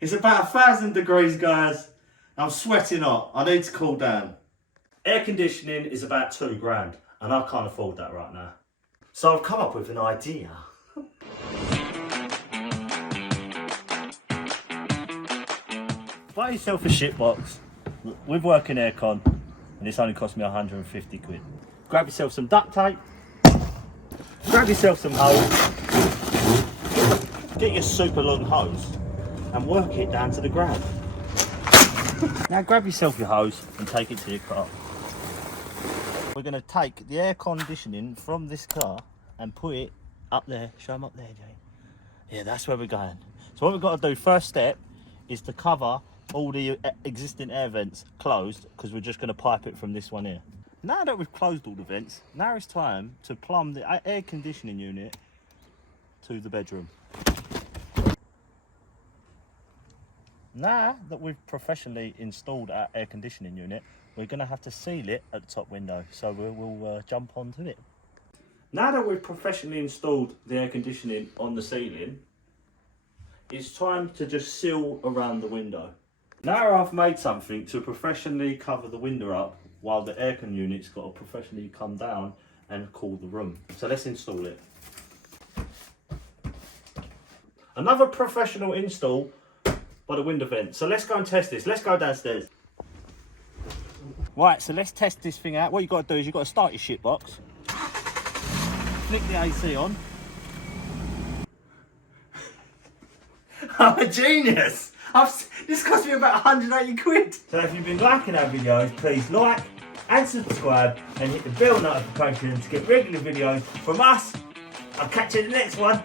It's about 1,000 degrees, guys. I'm sweating hot. I need to cool down. Air conditioning is about £2 and I can't afford that right now. So I've come up with an idea. Buy yourself a shitbox with working aircon and it's only cost me 150 quid. Grab yourself some duct tape, grab yourself some hose, get your super long hose and work it down to the ground. Now grab yourself your hose and take it to your car. We're going to take the air conditioning from this car and put it up there. Show them up there, Jay. Yeah, that's where we're going. So what we've got to do, first step, is to cover all the existing air vents closed, because we're just going to pipe it from this one here. Now that we've closed all the vents, now it's time to plumb the air conditioning unit to the bedroom. Now that we've professionally installed our air conditioning unit, we're going to have to seal it at the top window, so we'll jump onto it. Now that we've professionally installed the air conditioning on the ceiling, it's time to just seal around the window. Now I've made something to professionally cover the window up while the aircon unit's got to professionally come down and cool the room. So let's install it. Another professional install by the window vent. So let's go and test this. Let's go downstairs. Right, so let's test this thing out. What you've got to do is you've got to start your shit box. Flick the AC on. I'm a genius. This cost me about 180 quid. So if you've been liking our videos, please like and subscribe and hit the bell notification to get regular videos from us. I'll catch you in the next one.